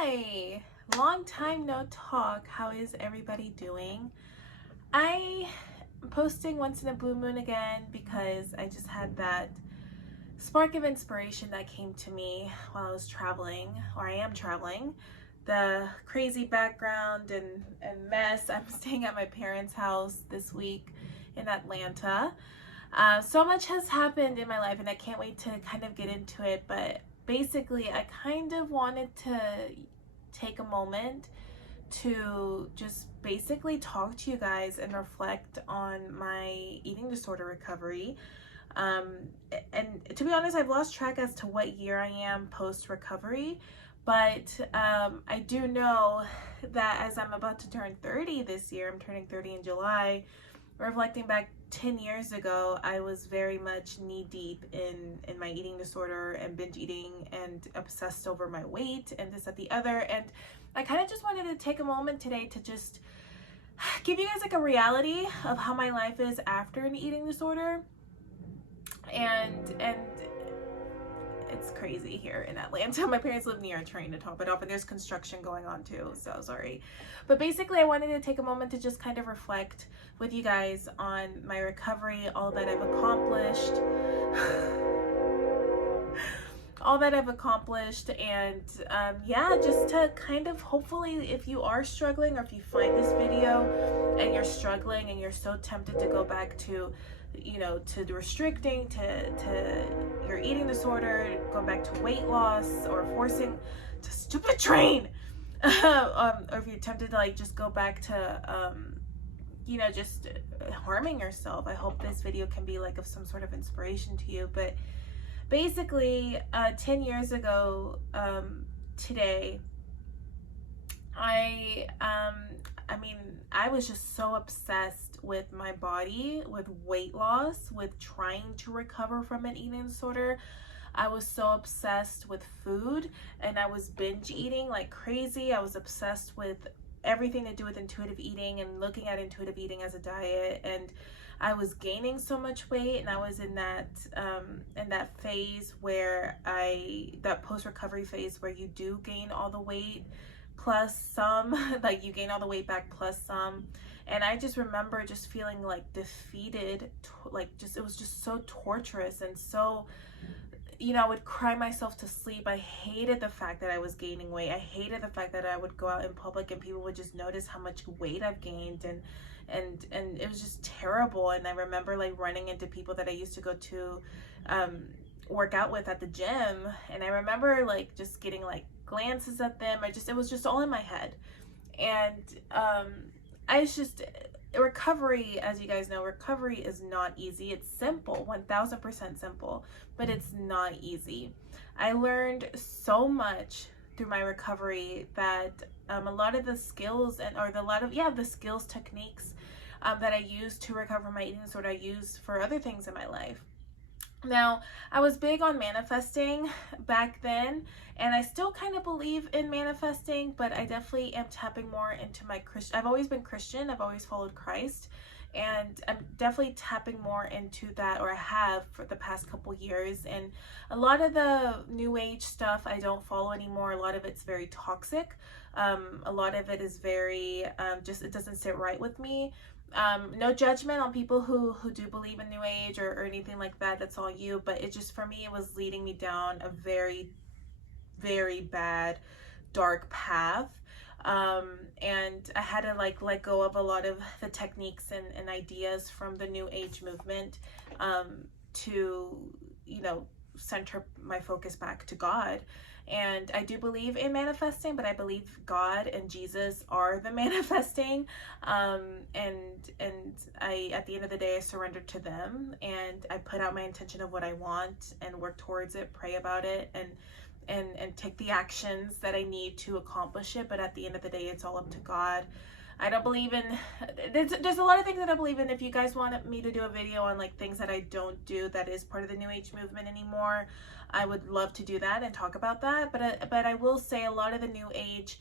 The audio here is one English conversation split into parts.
Hi, long time no talk. How is everybody doing? I am posting once in a blue moon again because I just had that spark of inspiration that came to me while I was traveling, or I am traveling. The crazy background and mess. I'm staying at my parents' house this week in Atlanta. So much has happened in my life, and I can't wait to kind of get into it, but basically I kind of wanted to take a moment to just basically talk to you guys and reflect on my eating disorder recovery. And to be honest, I've lost track as to what year I am post recovery, but I do know that as I'm about to turn 30 this year, I'm turning 30 in July. Reflecting back 10 years ago, I was very much knee deep in my eating disorder and binge eating and obsessed over my weight and this, that, the other. And I kind of just wanted to take a moment today to just give you guys like a reality of how my life is after an eating disorder. And it's crazy here in Atlanta. My parents live near a train, to top it off, and there's construction going on too, so sorry. But basically I wanted to take a moment to just kind of reflect with you guys on my recovery, all that I've accomplished and yeah, just to kind of, hopefully, if you are struggling, or if you find this video and you're struggling and you're so tempted to go back to, you know, to restricting, to your eating disorder, going back to weight loss, or forcing to stupid train, or if you're tempted to like just go back to you know, just harming yourself, I hope this video can be like of some sort of inspiration to you. But basically 10 years ago today, I mean, I was just so obsessed with my body, with weight loss, with trying to recover from an eating disorder. I was so obsessed with food, and I was binge eating like crazy. I was obsessed with everything to do with intuitive eating and looking at intuitive eating as a diet, and I was gaining so much weight, and I was in that phase where that post-recovery phase where you do gain all the weight plus some, like you gain all the weight back plus some. And I just remember just feeling like defeated, like just, it was just so torturous and so, you know, I would cry myself to sleep. I hated the fact that I was gaining weight. I hated the fact that I would go out in public and people would just notice how much weight I've gained, and it was just terrible. And I remember like running into people that I used to go to work out with at the gym, and I remember like just getting like glances at them. It was just all in my head. And recovery, as you guys know, recovery is not easy. It's simple, 1000% simple, but it's not easy. I learned so much through my recovery that a lot of the skills the skills, techniques that I used to recover my eating disorder, I used for other things in my life. Now, I was big on manifesting back then, and I still kind of believe in manifesting, but I definitely am tapping more into my I've always been Christian, I've always followed Christ, and I'm definitely tapping more into that, or I have for the past couple years. And a lot of the new age stuff I don't follow anymore. A lot of it's very toxic. A lot of it is very, it doesn't sit right with me. No judgment on people who do believe in new age or anything like that. That's all you. But it just, for me, it was leading me down a very, very bad, dark path. And I had to like let go of a lot of the techniques and ideas from the new age movement to, you know, center my focus back to God. And I do believe in manifesting, but I believe God and Jesus are the manifesting. And I, at the end of the day, I surrendered to them, and I put out my intention of what I want and work towards it, pray about it, and take the actions that I need to accomplish it. But at the end of the day, it's all up to God. I don't believe in, there's a lot of things that I believe in. If you guys want me to do a video on like things that I don't do that is part of the new age movement anymore, I would love to do that and talk about that. But I will say a lot of the new age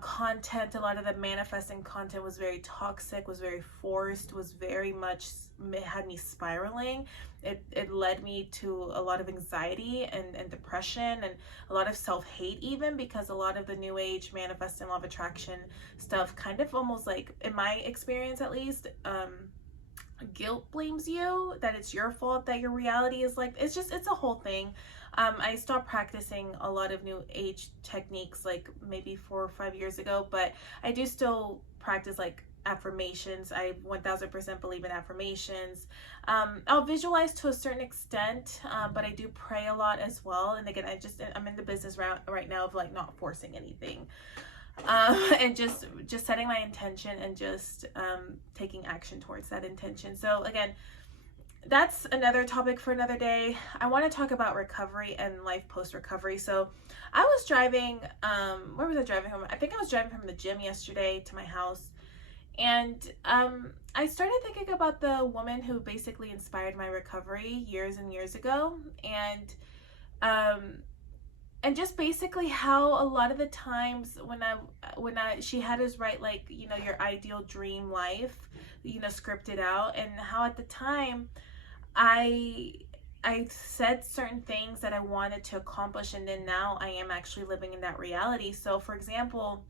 content. A lot of the manifesting content was very toxic, was very forced, was very much, it had me spiraling. It led me to a lot of anxiety and depression, and a lot of self-hate, even because a lot of the new age manifesting law of attraction stuff kind of almost, like in my experience at least, guilt blames you, that it's your fault that your reality is like, it's a whole thing. I stopped practicing a lot of new age techniques like maybe 4 or 5 years ago, but I do still practice like affirmations. I 1000% believe in affirmations. I'll visualize to a certain extent, but I do pray a lot as well. And again, I'm in the business right now of like not forcing anything, and just setting my intention and just taking action towards that intention. So again, that's another topic for another day. I want to talk about recovery and life post-recovery. So I was driving, where was I driving from? I think I was driving from the gym yesterday to my house. And I started thinking about the woman who basically inspired my recovery years and years ago. And just basically how a lot of the times when she had us write, like, you know, your ideal dream life, you know, scripted out, and how at the time I said certain things that I wanted to accomplish, and then now I am actually living in that reality. So for example,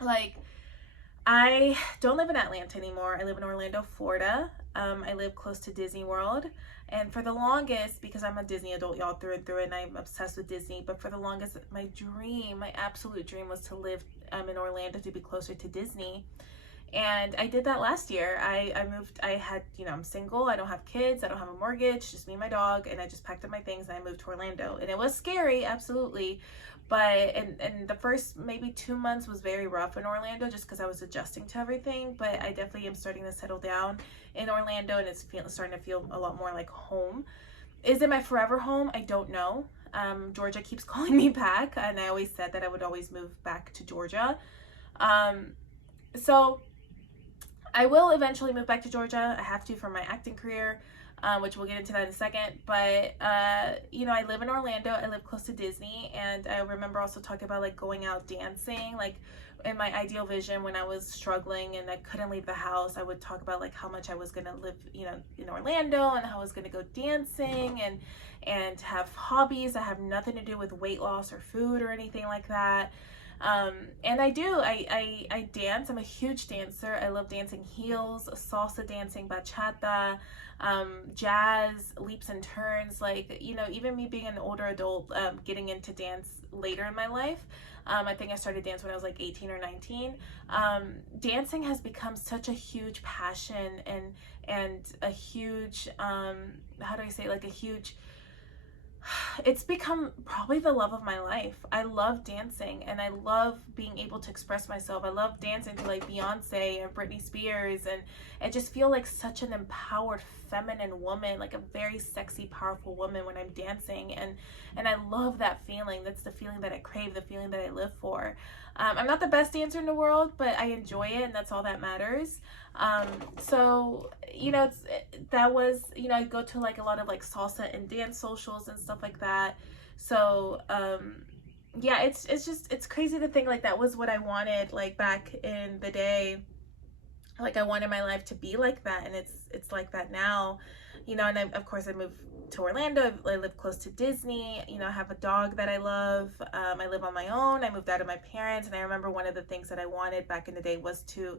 like, I don't live in Atlanta anymore. I live in Orlando, Florida. I live close to Disney World. And for the longest, because I'm a Disney adult, y'all, through and through, and I'm obsessed with Disney, but for the longest, my absolute dream was to live in Orlando, to be closer to Disney. And I did that last year. I moved, I had, you know, I'm single, I don't have kids, I don't have a mortgage, just me and my dog, and I just packed up my things and I moved to Orlando. And it was scary, absolutely. But, and the first maybe 2 months was very rough in Orlando, just because I was adjusting to everything. But I definitely am starting to settle down in Orlando, and it's starting to feel a lot more like home. Is it my forever home? I don't know. Georgia keeps calling me back, and I always said that I would always move back to Georgia. So I will eventually move back to Georgia. I have to for my acting career, which we'll get into that in a second. But, you know, I live in Orlando. I live close to Disney. And I remember also talking about, like, going out dancing. Like, in my ideal vision, when I was struggling and I couldn't leave the house, I would talk about, like, how much I was going to live, you know, in Orlando, and how I was going to go dancing and have hobbies that have nothing to do with weight loss or food or anything like that. And I dance. I'm a huge dancer. I love dancing heels, salsa dancing, bachata, jazz, leaps and turns. Like, you know, even me being an older adult, getting into dance later in my life. I think I started dance when I was like 18 or 19. Dancing has become such a huge passion and a huge, how do I say, like a huge, it's become probably the love of my life. I love dancing, and I love being able to express myself. I love dancing to like Beyonce and Britney Spears, and I just feel like such an empowered feminine woman, like a very sexy, powerful woman when I'm dancing, and I love that feeling. That's the feeling that I crave, the feeling that I live for. I'm not the best dancer in the world, but I enjoy it, and that's all that matters. So, you know, that was, you know, I go to like a lot of like salsa and dance socials and stuff like that. So, yeah, it's crazy to think like that was what I wanted, like back in the day. Like, I wanted my life to be like that, and it's like that now, you know. And of course I moved to Orlando. I live close to Disney. You know, I have a dog that I love. I live on my own. I moved out of my parents, and I remember one of the things that I wanted back in the day was to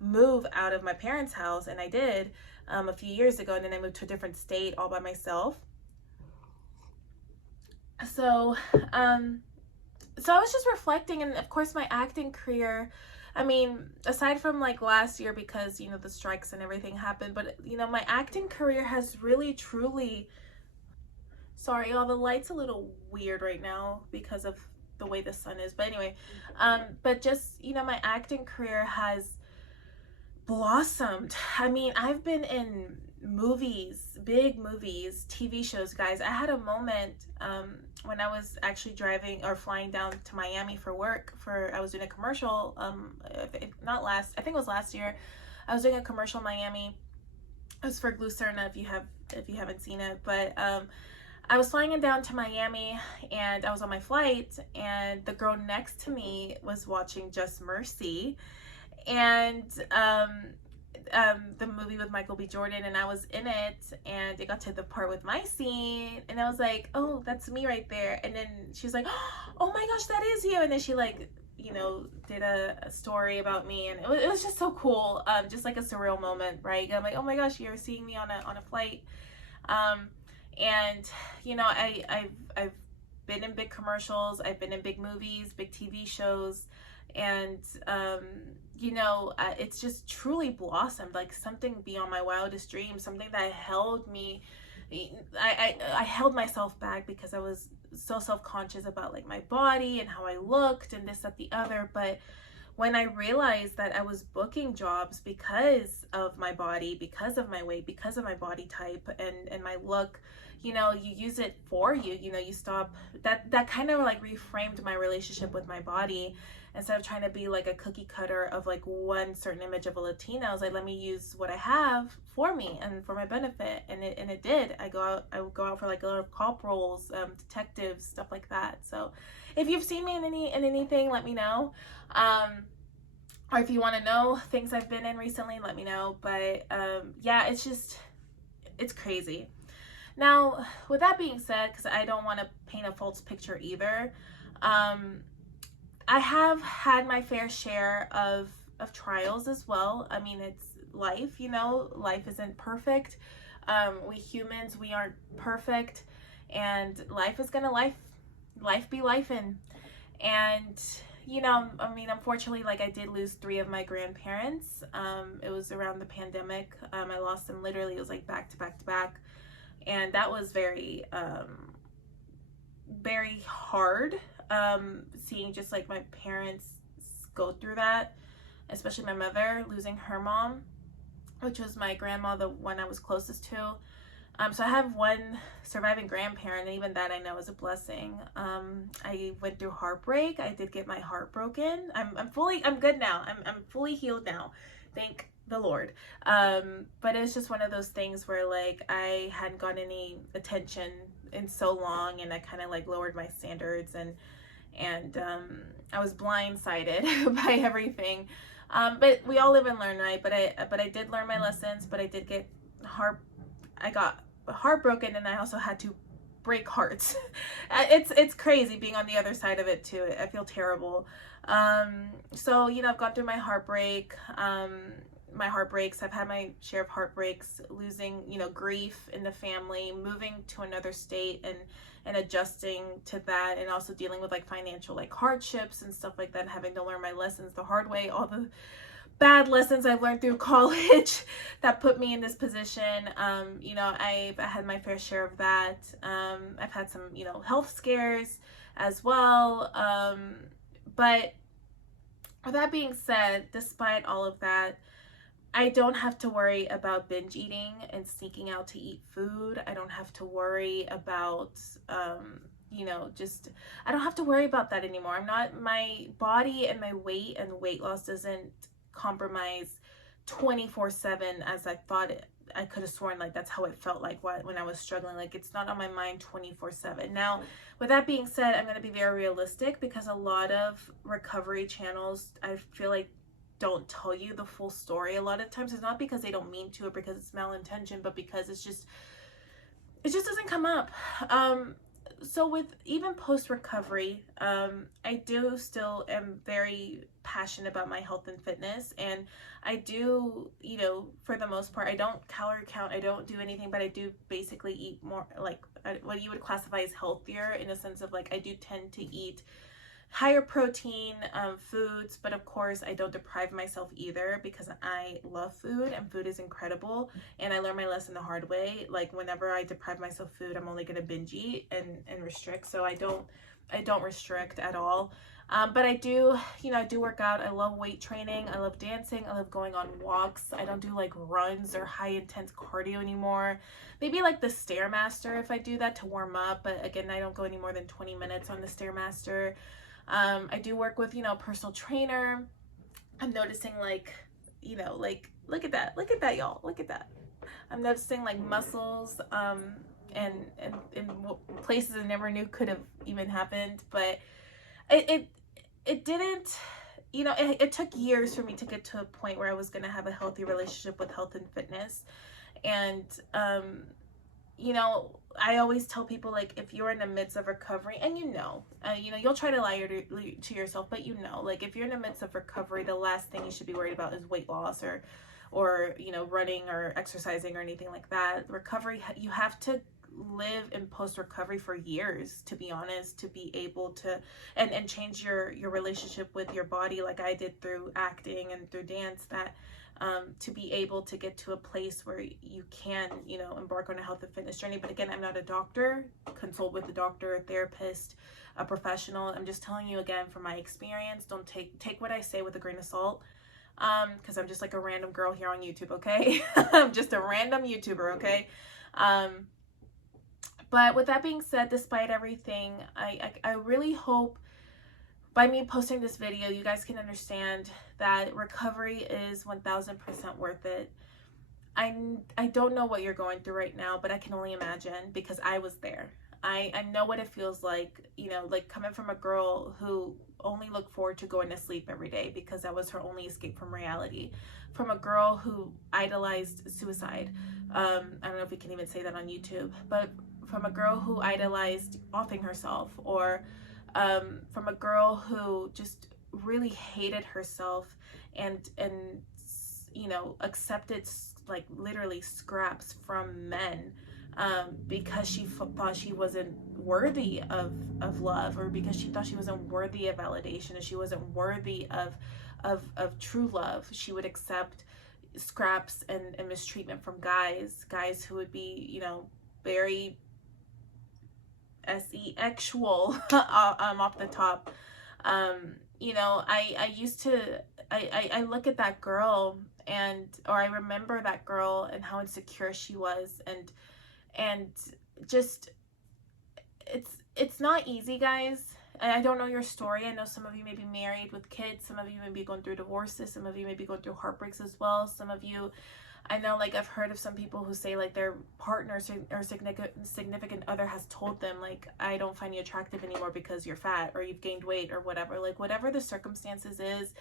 move out of my parents' house, and I did a few years ago. And then I moved to a different state all by myself. So I was just reflecting, and of course my acting career, I mean, aside from like last year, because, you know, the strikes and everything happened, but, you know, my acting career has really, truly, sorry, y'all, the light's a little weird right now because of the way the sun is. But anyway, but just, you know, my acting career has blossomed. I mean, I've been in movies, big movies, TV shows, guys. I had a moment when I was actually driving or flying down to Miami for work. I was doing a commercial. I think it was last year. I was doing a commercial in Miami. It was for Glucerna, if you haven't seen it. But I was flying down to Miami, and I was on my flight, and the girl next to me was watching Just Mercy, and the movie with Michael B. Jordan, and I was in it, and it got to the part with my scene, and I was like, oh, that's me right there. And then she's like, oh my gosh, that is you. And then she like, you know, did a story about me, and it was just so cool, just like a surreal moment, right? I'm like, oh my gosh, you're seeing me on a flight. And you know, I've been in big commercials, I've been in big movies, big TV shows, and you know, it's just truly blossomed, like something beyond my wildest dreams, something that held me. I held myself back because I was so self-conscious about like my body and how I looked and this, that, the other. But when I realized that I was booking jobs because of my body, because of my weight, because of my body type and my look, you know, you use it for you, you know, you stop, that kind of like reframed my relationship with my body. Instead of trying to be like a cookie cutter of like one certain image of a Latina, I was like, let me use what I have for me and for my benefit. And it did. I would go out for like a lot of cop roles, detectives, stuff like that. So if you've seen me in anything, let me know. Or if you want to know things I've been in recently, let me know. But yeah, it's crazy. Now, with that being said, because I don't want to paint a false picture either, I have had my fair share of trials as well. I mean, it's life, you know, life isn't perfect. We humans, we aren't perfect, and life is gonna life be lifing. And you know, I mean, unfortunately, like I did lose 3 of my grandparents. It was around the pandemic. I lost them literally, it was like back to back to back. And that was very, very hard, seeing just like my parents go through that, especially my mother losing her mom, which was my grandma, the one I was closest to. So I have one surviving grandparent, and even that I know is a blessing. I went through heartbreak. I did get my heart broken. I'm good now. I'm fully healed now. Thank the Lord. But it was just one of those things where like I hadn't gotten any attention in so long, and I kind of like lowered my standards, and I was blindsided by everything. But we all live and learn, right? But I did learn my lessons, but I did get I got heartbroken, and I also had to break hearts. It's crazy being on the other side of it too. I feel terrible. So, you know, I've gone through my heartbreak, my heartbreaks. I've had my share of heartbreaks, losing, you know, grief in the family, moving to another state and adjusting to that, and also dealing with like financial like hardships and stuff like that, having to learn my lessons the hard way, all the bad lessons I've learned through college that put me in this position. You know, I had my fair share of that. I've had some, you know, health scares as well. But with that being said, despite all of that, I don't have to worry about binge eating and sneaking out to eat food. I don't have to worry about, you know, I don't have to worry about that anymore. My body and my weight and weight loss doesn't compromise 24/7 as I thought I could have sworn like that's how it felt like when I was struggling. Like it's not on my mind 24/7. Now, with that being said, I'm going to be very realistic, because a lot of recovery channels, I feel like, don't tell you the full story. A lot of times it's not because they don't mean to or because it's malintention, but because it just doesn't come up. So with even post recovery, I do still am very passionate about my health and fitness, and I do, you know, for the most part, I don't calorie count, I don't do anything, but I do basically eat more like what you would classify as healthier, in a sense of like I do tend to eat higher protein foods, but of course I don't deprive myself either, because I love food and food is incredible, and I learned my lesson the hard way. Like whenever I deprive myself food, I'm only going to binge eat and restrict. So I don't restrict at all. But I do, you know, I do work out. I love weight training. I love dancing. I love going on walks. I don't do like runs or high intense cardio anymore. Maybe like the Stairmaster if I do that to warm up, but again, I don't go any more than 20 minutes on the Stairmaster. I do work with, you know, personal trainer. I'm noticing like, you know, like, look at that, y'all, look at that. I'm noticing like muscles, in places I never knew could have even happened. But it didn't, you know, it took years for me to get to a point where I was going to have a healthy relationship with health and fitness. And you know, I always tell people, like, if you're in the midst of recovery, and you know, you'll try to lie to yourself, but you know, like, if you're in the midst of recovery, the last thing you should be worried about is weight loss or you know, running or exercising or anything like that. Recovery, you have to live in post-recovery for years, to be honest, to be able to and change your relationship with your body, like I did through acting and through dance, that to be able to get to a place where you can, you know, embark on a health and fitness journey. But again, I'm not a doctor. Consult with a doctor, a therapist, a professional. I'm just telling you again from my experience. Don't take what I say with a grain of salt, because I'm just like a random girl here on YouTube, okay? I'm just a random YouTuber, okay? But with that being said, despite everything, I really hope by me posting this video, you guys can understand that recovery is 1000% worth it. I don't know what you're going through right now, but I can only imagine, because I was there. I know what it feels like, you know, like coming from a girl who only looked forward to going to sleep every day because that was her only escape from reality. From a girl who idolized suicide. I don't know if we can even say that on YouTube, but from a girl who idolized offing herself, or from a girl who just really hated herself and you know, accepted like literally scraps from men because she thought she wasn't worthy of love, or because she thought she wasn't worthy of validation, and she wasn't worthy of true love. She would accept scraps and mistreatment from guys who would be, you know, very sexual off the top. You know, I used to, I look at that girl, or I remember that girl and how insecure she was, and just, it's not easy, guys. I don't know your story. I know some of you may be married with kids, some of you may be going through divorces, some of you may be going through heartbreaks as well. Some of you, I know, like, I've heard of some people who say, like, their partners or significant other has told them, like, I don't find you attractive anymore because you're fat or you've gained weight or whatever. Like, whatever the circumstances is,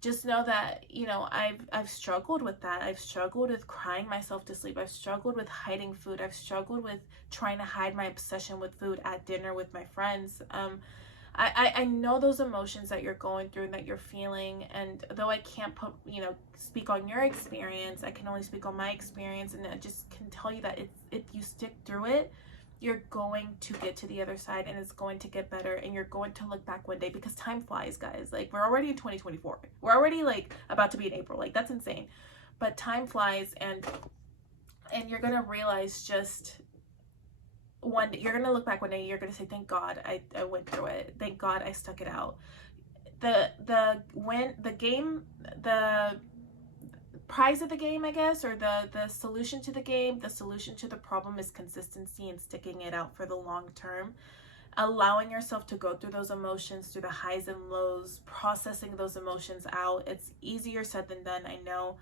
just know that, you know, I've struggled with that. I've struggled with crying myself to sleep. I've struggled with hiding food. I've struggled with trying to hide my obsession with food at dinner with my friends. I know those emotions that you're going through and that you're feeling, and though I can't speak on your experience, I can only speak on my experience, and I just can tell you that if you stick through it, you're going to get to the other side, and it's going to get better, and you're going to look back one day, because time flies, guys. Like, we're already in 2024. We're already, like, about to be in April. Like, that's insane. But time flies, and you're gonna realize just one day, you're gonna look back one day, you're gonna say, thank God I went through it. Thank God I stuck it out. The prize of the game, I guess, or the solution to the game, the solution to the problem is consistency and sticking it out for the long term. Allowing yourself to go through those emotions, through the highs and lows, processing those emotions out. It's easier said than done, I know,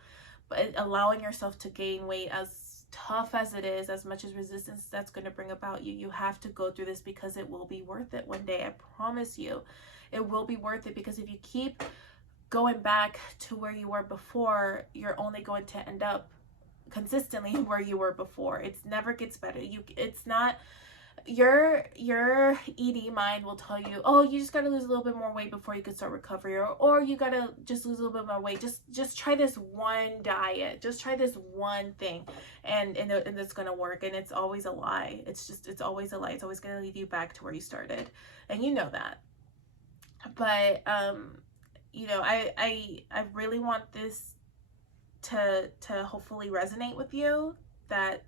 but allowing yourself to gain weight, as tough as it is, as much as resistance that's going to bring about, you have to go through this, because it will be worth it one day. I promise you it will be worth it, because if you keep going back to where you were before, you're only going to end up consistently where you were before. It never gets better. It's not, your ED mind will tell you, oh, you just got to lose a little bit more weight before you can start recovery, or you got to just lose a little bit more weight, just try this one diet, just try this one thing, and it's gonna work. And it's always a lie. It's always a lie. It's always gonna lead you back to where you started, and you know that. But you know, I really want this to hopefully resonate with you, that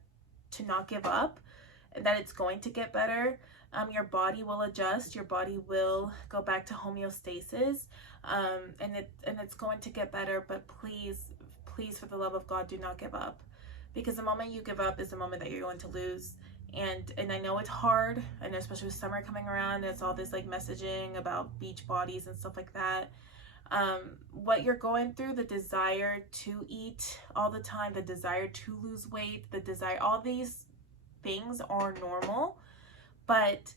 to not give up, that it's going to get better. Your body will adjust, your body will go back to homeostasis, and it's going to get better. But please, for the love of God, do not give up, because the moment you give up is the moment that you're going to lose. And I know it's hard, and especially with summer coming around, there's all this like messaging about beach bodies and stuff like that. What you're going through, the desire to eat all the time, the desire to lose weight, the desire, all these things are normal, but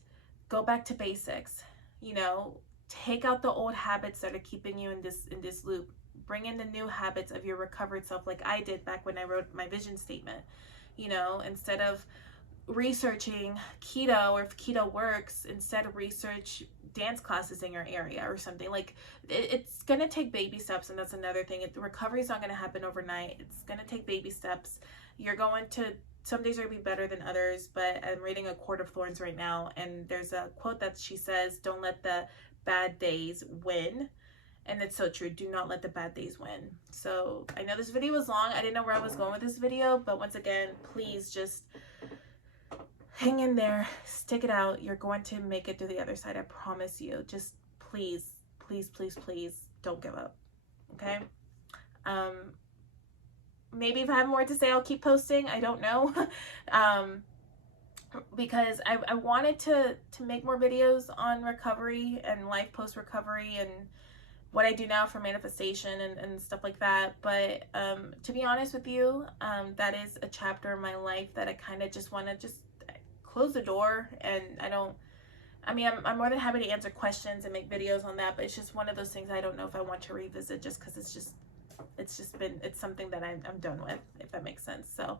go back to basics. You know, take out the old habits that are keeping you in this loop. Bring in the new habits of your recovered self, like I did back when I wrote my vision statement. You know, instead of researching keto, or if keto works, instead of research dance classes in your area or something. Like it's gonna take baby steps, and that's another thing. Recovery is not gonna happen overnight. It's gonna take baby steps. You're going to, some days are gonna be better than others, but I'm reading A Court of Thorns right now, and there's a quote that she says, don't let the bad days win. And it's so true. Do not let the bad days win. So I know this video was long. I didn't know where I was going with this video, but once again, please just hang in there, stick it out. You're going to make it to the other side. I promise you. Just please, please, please, please don't give up. Okay? Maybe if I have more to say, I'll keep posting. I don't know. Because I wanted to make more videos on recovery and life post-recovery and what I do now for manifestation and stuff like that. But to be honest with you, that is a chapter in my life that I kind of just want to just close the door. And I'm more than happy to answer questions and make videos on that, but it's just one of those things I don't know if I want to revisit, just because it's something that I'm done with, if that makes sense. So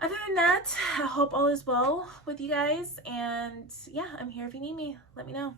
other than that, I hope all is well with you guys, and yeah, I'm here if you need me. Let me know.